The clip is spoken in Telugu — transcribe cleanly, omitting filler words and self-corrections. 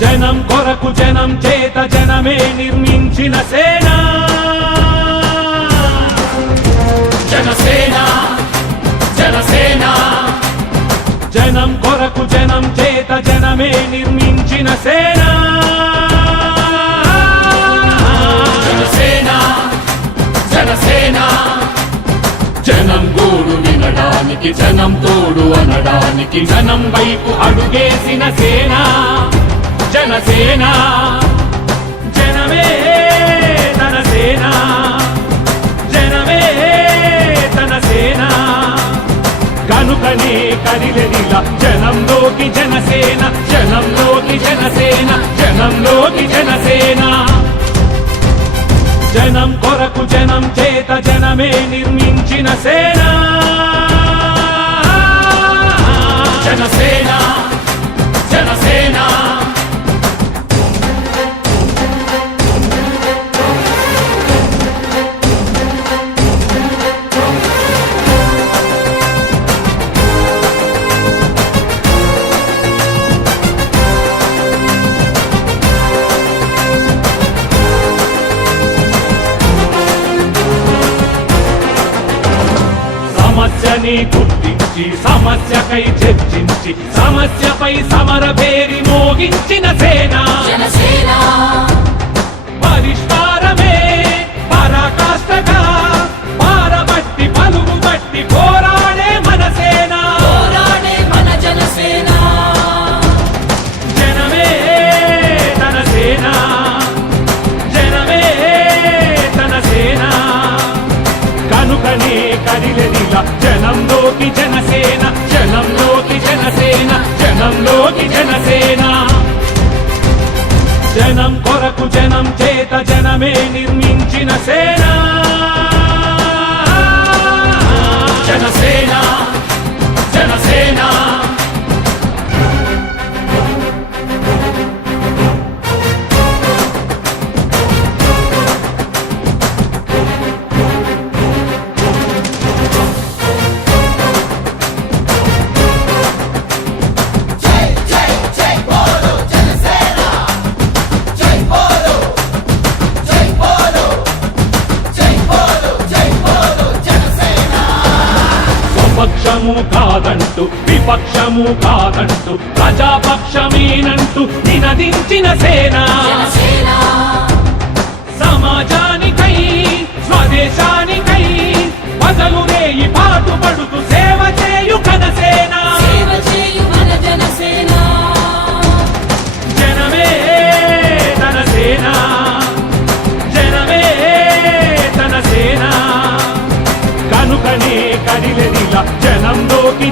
జనం కొరకు జనం చేత జనమే నిర్మించిన సేన జనసేన జనసేన జనం కొరకు జనం చేత జనమే నిర్మించిన సేన జనసేన జనసేన జనం గోడు వినడానికి జనం తోడు అనడానికి జనం వైపు అడుగేసిన సేన జనసేన జనమే తన సేన జనమే తన సేన కనుకనే కదిలెదిలా జనంలోకి జనసేన జనంలోకి జనసేన జనంలోకి జనసేన జనం కొరకు జనం చేత జనమే నిర్మించిన సేన జనసేన జనసేన సమస్యని గుర్తించి సమస్యకై చర్చించి సమస్యపై సమర పేరి మోగించిన సేన జనసేన పరిష్కారమే పరాకాష్ఠగా పారబట్టి పలుగు బట్టి పోరాడే మన సేన పోరాడే మన జనసేన జనమే తన సేన జనమే తన సేన కనుకనే కదిలెదిలా జనంలోకి జనసేన జనంలోకి జనసేన జనంలోకి జనసేన జనం కొరకు జనం చేత జనమే నిర్మించిన సేన జనసేన జనసేన స్వపక్షము కాదంటూ విపక్షము కాదంటూ ప్రజాపక్షమేనంటూ నినదించిన సేన జనసేన సమాజానికై స్వదేశానికై బదలు రేయి పాటుపడుతూ సేవ చేయు కనసేన సేవ చేయు మన జనసేన జనమే తన సేన జనమే తన సేన కనుకనే కదిలెదిలా జనంలోకి